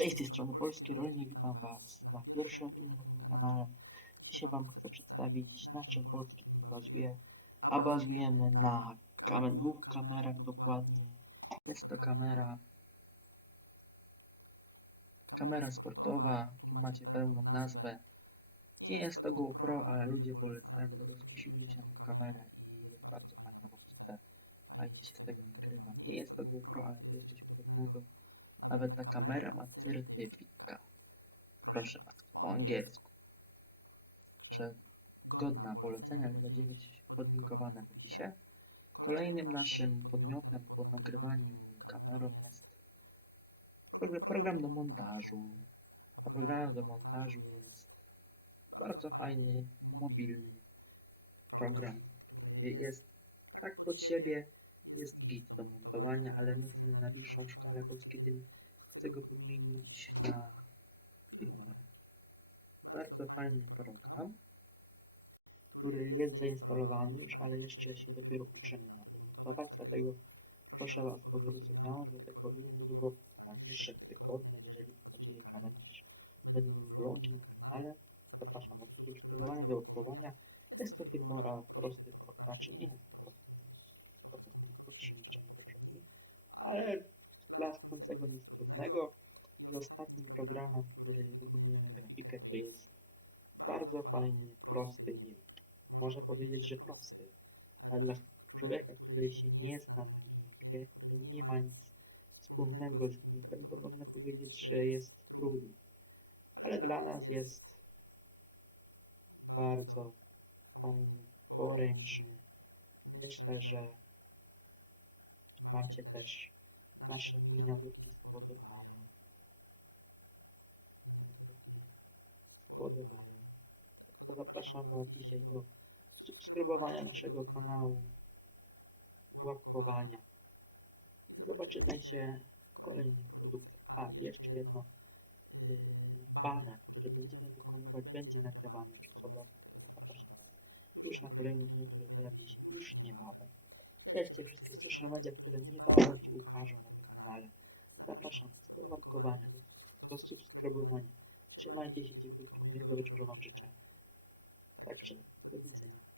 Cześć, z tej strony Polski Rolnik, witam Was na pierwszym filmie na tym kanale. Dzisiaj Wam chcę przedstawić na czym polski film bazuje, a bazujemy na kamer, dwóch kamerach dokładnie. Jest to kamera kamera sportowa, tu macie pełną nazwę. Nie jest to GoPro, ale ludzie polecają, dlatego zgłosili się na tą kamerę i jest bardzo fajna obsłudze. Fajnie się z tego nagrywa. Nie jest to GoPro, ale to jest coś podobnego. Nawet ta kamera ma certyfikat. Proszę bardzo, po angielsku. Że godna polecenia, będzie mieć podlinkowane w opisie. Kolejnym naszym podmiotem po nagrywaniu kamerą jest program, program do montażu. A programem do montażu jest bardzo fajny, mobilny program, który jest tak pod siebie, jest git do montowania, ale my na wyższą skalę polski tym chcę go podmienić na Filmora. Bardzo fajny program, który jest zainstalowany już, ale jeszcze się dopiero uczymy na tym montować, dlatego proszę Was o wyrozumiałość, dlatego już niedługo w najbliższych jeżeli pokazuję kalendarz, będą vlogi na kanale. Zapraszam do subskrybowania, do łapkowania. Jest to Filmora prosty program, znaczy nie jest prosty, po prostu krótszy niż poprzedni, ale dla chcącego nic trudnego. I ostatnim programem, który wykonujemy grafikę, to jest bardzo fajny, prosty game. Można powiedzieć, że prosty, ale dla człowieka, który się nie zna na gimie, który nie ma nic wspólnego z gimpem, to można powiedzieć, że jest trudny. Ale dla nas jest bardzo fajny, poręczny. Myślę, że macie też nasze miniaturki spodobają. Spodobają. To zapraszam Was dzisiaj do subskrybowania naszego kanału, łapkowania i zobaczymy się w kolejnych produkcjach. A, jeszcze jedno. Yy, baner, który będziemy wykonywać, będzie nagrywany przez Roberta. Zapraszam Was już na kolejny film, który pojawi się już niebawem. Śledźcie wszystkie social media, które niebawem się ukażą kanale. Zapraszam do łapkowania, do, subskrybowania. Trzymajcie się cieplutko, miłego wieczoru Wam życzę. Także do widzenia.